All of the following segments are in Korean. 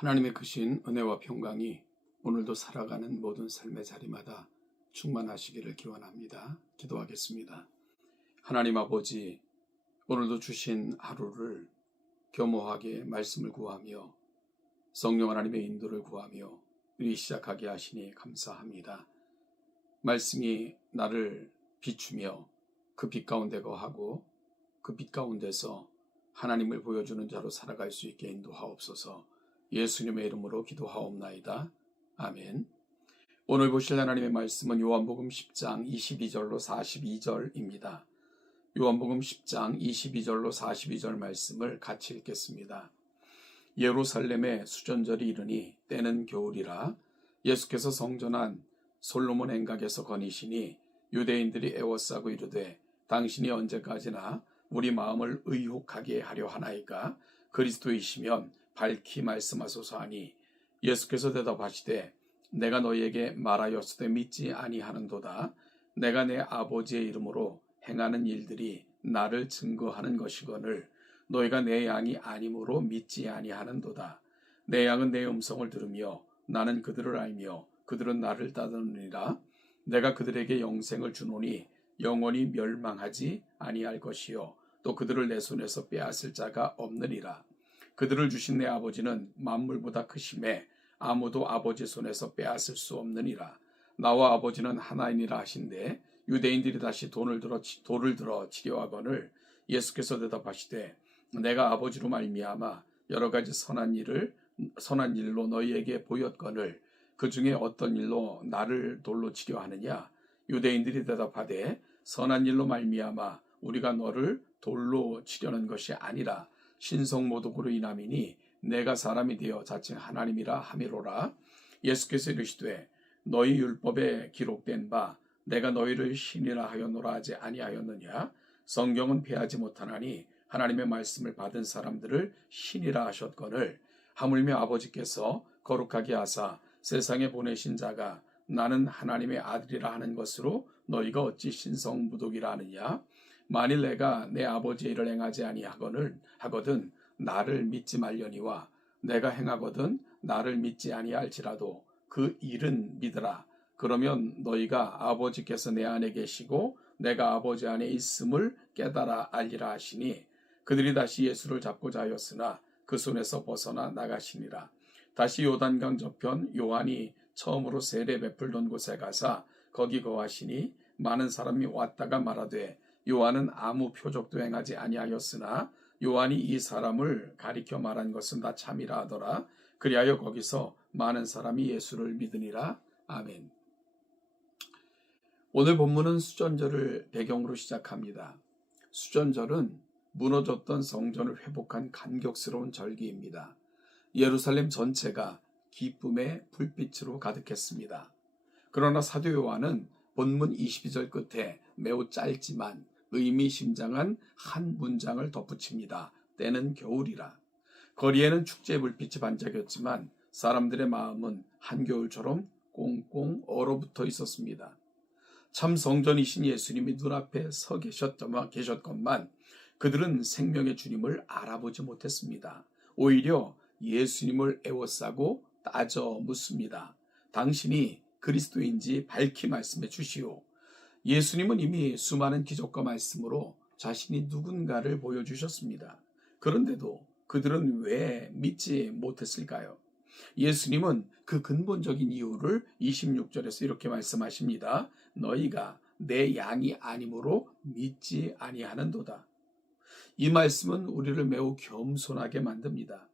하나님의 크신 은혜와 평강이 오늘도 살아가는 모든 삶의 자리마다 충만하시기를 기원합니다. 기도하겠습니다. 하나님 아버지, 오늘도 주신 하루를 겸허하게 말씀을 구하며 성령 하나님의 인도를 구하며 우리 시작하게 하시니 감사합니다. 말씀이 나를 비추며 그 빛 가운데 거하고 그 빛 가운데서 하나님을 보여주는 자로 살아갈 수 있게 인도하옵소서. 예수님의 이름으로 기도하옵나이다. 아멘. 오늘 보실 하나님의 말씀은 요한복음 10장 22절로 42절입니다. 요한복음 10장 22절로 42절 말씀을 같이 읽겠습니다. 예루살렘에 수전절이 이르니 때는 겨울이라 예수께서 성전한 솔로몬 행각에서 거니시니 유대인들이 애워싸고 이르되 당신이 언제까지나 우리 마음을 의혹하게 하려 하나이까? 그리스도이시면 밝히 말씀하소서 하니 예수께서 대답하시되 내가 너희에게 말하였으되 믿지 아니하는도다. 내가 내 아버지의 이름으로 행하는 일들이 나를 증거하는 것이거늘 너희가 내 양이 아니므로 믿지 아니하는도다. 내 양은 내 음성을 들으며 나는 그들을 알며 그들은 나를 따르느니라. 내가 그들에게 영생을 주노니 영원히 멸망하지 아니할 것이요 또 그들을 내 손에서 빼앗을 자가 없느니라. 그들을 주신 내 아버지는 만물보다 크심에 아무도 아버지 손에서 빼앗을 수 없느니라. 나와 아버지는 하나이니라 하신대 유대인들이 다시 돌을 들어 치려하거늘 예수께서 대답하시되 내가 아버지로 말미암아 여러 가지 선한 일로 너희에게 보였거늘 그 중에 어떤 일로 나를 돌로 치려 하느냐? 유대인들이 대답하되 선한 일로 말미암아 우리가 너를 돌로 치려는 것이 아니라 신성모독으로 인함이니 내가 사람이 되어 자칭 하나님이라 함이로라. 예수께서 이르시되 너희 율법에 기록된 바 내가 너희를 신이라 하였노라 하지 아니하였느냐? 성경은 패하지 못하나니 하나님의 말씀을 받은 사람들을 신이라 하셨거늘 하물며 아버지께서 거룩하게 하사 세상에 보내신 자가 나는 하나님의 아들이라 하는 것으로 너희가 어찌 신성모독이라 하느냐? 만일 내가 내 아버지의 일을 행하지 아니하거든 나를 믿지 말려니와 내가 행하거든 나를 믿지 아니할지라도 그 일은 믿으라. 그러면 너희가 아버지께서 내 안에 계시고 내가 아버지 안에 있음을 깨달아 알리라 하시니 그들이 다시 예수를 잡고자 하였으나 그 손에서 벗어나 나가시니라. 다시 요단강 저편 요한이 처음으로 세례 베풀던 곳에 가사 거기 거하시니 많은 사람이 왔다가 말하되 요한은 아무 표적도 행하지 아니하였으나 요한이 이 사람을 가리켜 말한 것은 다 참이라 하더라. 그리하여 거기서 많은 사람이 예수를 믿으니라. 아멘. 오늘 본문은 수전절을 배경으로 시작합니다. 수전절은 무너졌던 성전을 회복한 감격스러운 절기입니다. 예루살렘 전체가 기쁨의 불빛으로 가득했습니다. 그러나 사도 요한은 본문 22절 끝에 매우 짧지만 의미심장한 한 문장을 덧붙입니다. 때는 겨울이라. 거리에는 축제의 불빛이 반짝였지만 사람들의 마음은 한겨울처럼 꽁꽁 얼어붙어 있었습니다. 참 성전이신 예수님이 눈앞에 서 계셨건만 그들은 생명의 주님을 알아보지 못했습니다. 오히려 예수님을 애워싸고 따져 묻습니다. 당신이 그리스도인지 밝히 말씀해 주시오. 예수님은 이미 수많은 기적과 말씀으로 자신이 누군가를 보여주셨습니다. 그런데도 그들은 왜 믿지 못했을까요? 예수님은 그 근본적인 이유를 26절에서 이렇게 말씀하십니다. 너희가 내 양이 아니므로 믿지 아니하는도다. 이 말씀은 우리를 매우 겸손하게 만듭니다.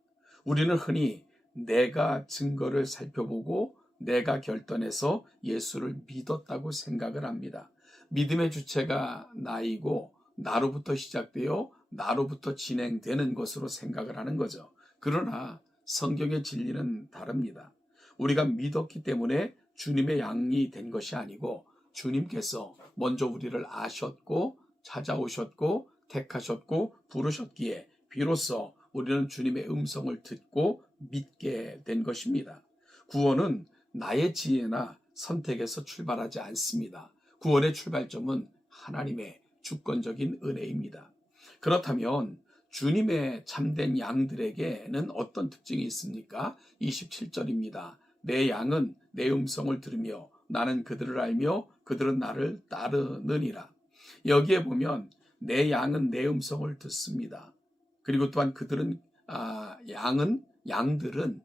우리는 흔히 내가 증거를 살펴보고 내가 결단해서 예수를 믿었다고 생각을 합니다. 믿음의 주체가 나이고 나로부터 시작되어 나로부터 진행되는 것으로 생각을 하는 거죠. 그러나 성경의 진리는 다릅니다. 우리가 믿었기 때문에 주님의 양이 된 것이 아니고 주님께서 먼저 우리를 아셨고 찾아오셨고 택하셨고 부르셨기에 비로소 우리는 주님의 음성을 듣고 믿게 된 것입니다. 구원은 나의 지혜나 선택에서 출발하지 않습니다. 구원의 출발점은 하나님의 주권적인 은혜입니다. 그렇다면 주님의 참된 양들에게는 어떤 특징이 있습니까? 27절입니다. 내 양은 내 음성을 들으며 나는 그들을 알며 그들은 나를 따르느니라. 여기에 보면 내 양은 내 음성을 듣습니다. 그리고 또한 그들은 양들은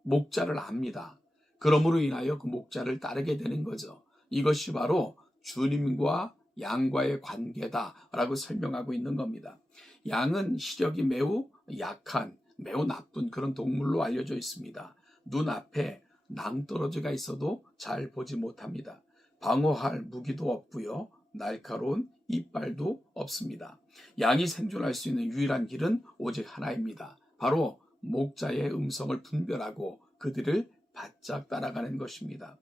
목자를 압니다. 그러므로 인하여 그 목자를 따르게 되는 거죠. 이것이 바로 주님과 양과의 관계다라고 설명하고 있는 겁니다. 양은 시력이 매우 약한, 매우 나쁜 그런 동물로 알려져 있습니다. 눈앞에 낭떠러지가 있어도 잘 보지 못합니다. 방어할 무기도 없고요. 날카로운 이빨도 없습니다. 양이 생존할 수 있는 유일한 길은 오직 하나입니다. 바로 목자의 음성을 분별하고 그들을 바짝 따라가는 것입니다.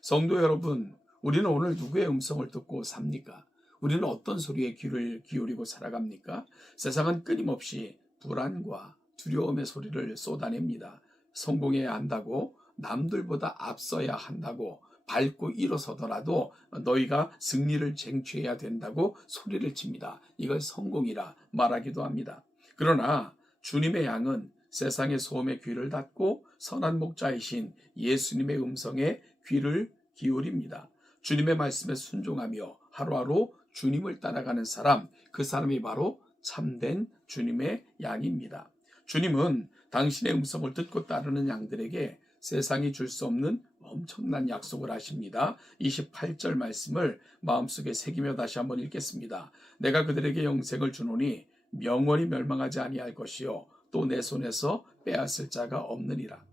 성도 여러분, 우리는 오늘 누구의 음성을 듣고 삽니까? 우리는 어떤 소리에 귀를 기울이고 살아갑니까? 세상은 끊임없이 불안과 두려움의 소리를 쏟아냅니다. 성공해야 한다고, 남들보다 앞서야 한다고, 밟고 일어서더라도 너희가 승리를 쟁취해야 된다고 소리를 칩니다. 이걸 성공이라 말하기도 합니다. 그러나 주님의 양은 세상의 소음에 귀를 닫고 선한 목자이신 예수님의 음성에 귀를 기울입니다. 주님의 말씀에 순종하며 하루하루 주님을 따라가는 사람, 그 사람이 바로 참된 주님의 양입니다. 주님은 당신의 음성을 듣고 따르는 양들에게 세상이 줄 수 없는 엄청난 약속을 하십니다. 28절 말씀을 마음속에 새기며 다시 한번 읽겠습니다. 내가 그들에게 영생을 주노니 영원히 멸망하지 아니할 것이요 또 내 손에서 빼앗을 자가 없느니라.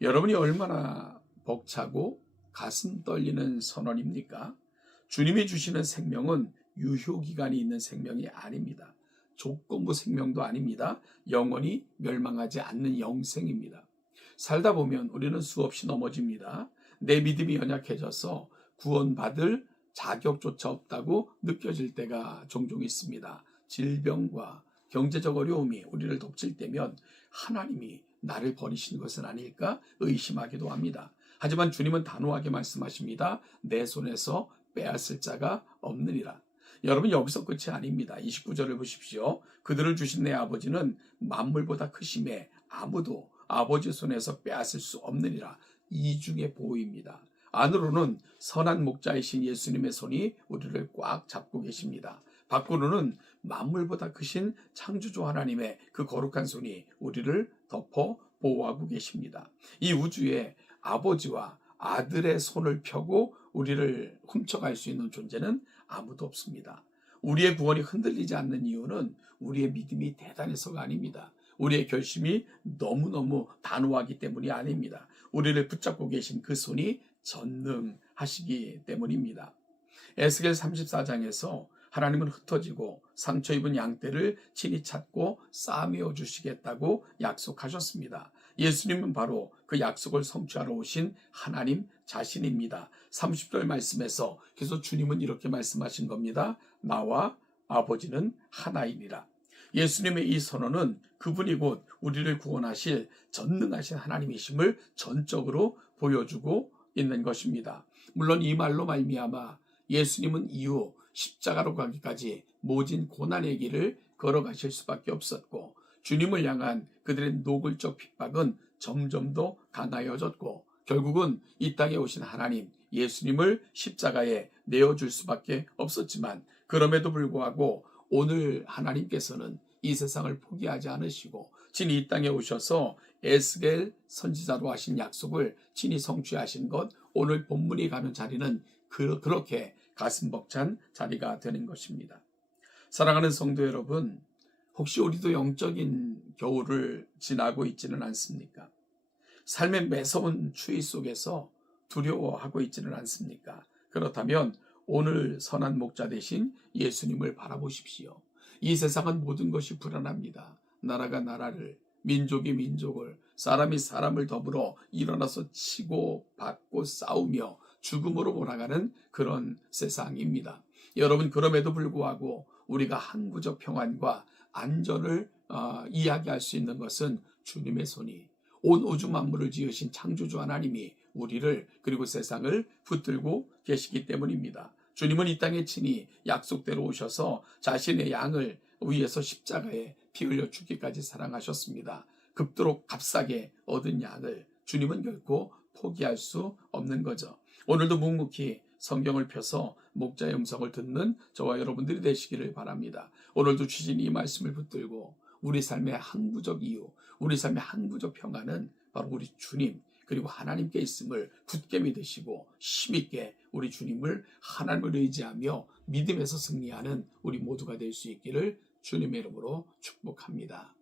여러분이 얼마나 벅차고 가슴 떨리는 선언입니까? 주님이 주시는 생명은 유효기간이 있는 생명이 아닙니다. 조건부 생명도 아닙니다. 영원히 멸망하지 않는 영생입니다. 살다 보면 우리는 수없이 넘어집니다. 내 믿음이 연약해져서 구원받을 자격조차 없다고 느껴질 때가 종종 있습니다. 질병과 경제적 어려움이 우리를 덮칠 때면 하나님이 나를 버리신 것은 아닐까 의심하기도 합니다. 하지만 주님은 단호하게 말씀하십니다. 내 손에서 빼앗을 자가 없느니라. 여러분, 여기서 끝이 아닙니다. 29절을 보십시오. 그들을 주신 내 아버지는 만물보다 크심에 아무도 아버지 손에서 빼앗을 수 없느니라. 이중의 보호입니다. 안으로는 선한 목자이신 예수님의 손이 우리를 꽉 잡고 계십니다. 밖으로는 만물보다 크신 창조주 하나님의 그 거룩한 손이 우리를 덮어 보호하고 계십니다. 이 우주에 아버지와 아들의 손을 펴고 우리를 훔쳐갈 수 있는 존재는 아무도 없습니다. 우리의 구원이 흔들리지 않는 이유는 우리의 믿음이 대단해서가 아닙니다. 우리의 결심이 너무너무 단호하기 때문이 아닙니다. 우리를 붙잡고 계신 그 손이 전능하시기 때문입니다. 에스겔 34장에서 하나님은 흩어지고 상처 입은 양떼를 친히 찾고 싸매어 주시겠다고 약속하셨습니다. 예수님은 바로 그 약속을 성취하러 오신 하나님 자신입니다. 30절 말씀에서 계속 주님은 이렇게 말씀하신 겁니다. 나와 아버지는 하나이니라. 예수님의 이 선언은 그분이 곧 우리를 구원하실 전능하신 하나님이심을 전적으로 보여주고 있는 것입니다. 물론 이 말로 말미암아 예수님은 이후 십자가로 가기까지 모진 고난의 길을 걸어가실 수밖에 없었고, 주님을 향한 그들의 노골적 핍박은 점점 더 강하여졌고, 결국은 이 땅에 오신 하나님 예수님을 십자가에 내어줄 수밖에 없었지만, 그럼에도 불구하고 오늘 하나님께서는 이 세상을 포기하지 않으시고 친히 이 땅에 오셔서 에스겔 선지자로 하신 약속을 친히 성취하신 것, 오늘 본문이 가는 자리는 그렇게 가슴 벅찬 자리가 되는 것입니다. 사랑하는 성도 여러분, 혹시 우리도 영적인 겨울을 지나고 있지는 않습니까? 삶의 매서운 추위 속에서 두려워하고 있지는 않습니까? 그렇다면 오늘 선한 목자 되신 예수님을 바라보십시오. 이 세상은 모든 것이 불안합니다. 나라가 나라를, 민족이 민족을, 사람이 사람을 더불어 일어나서 치고 받고 싸우며 죽음으로 몰아가는 그런 세상입니다. 여러분, 그럼에도 불구하고 우리가 항구적 평안과 안전을 이야기할 수 있는 것은 주님의 손이, 온 우주 만물을 지으신 창조주 하나님이 우리를 그리고 세상을 붙들고 계시기 때문입니다. 주님은 이 땅에 친히 약속대로 오셔서 자신의 양을 위에서 십자가에 피 흘려 죽기까지 사랑하셨습니다. 극도로 값싸게 얻은 양을 주님은 결코 포기할 수 없는 거죠. 오늘도 묵묵히 성경을 펴서 목자의 음성을 듣는 저와 여러분들이 되시기를 바랍니다. 오늘도 주신 이 말씀을 붙들고 우리 삶의 항구적 이유, 우리 삶의 항구적 평안은 바로 우리 주님 그리고 하나님께 있음을 굳게 믿으시고 힘있게 우리 주님을 하나님을 의지하며 믿음에서 승리하는 우리 모두가 될 수 있기를 주님의 이름으로 축복합니다.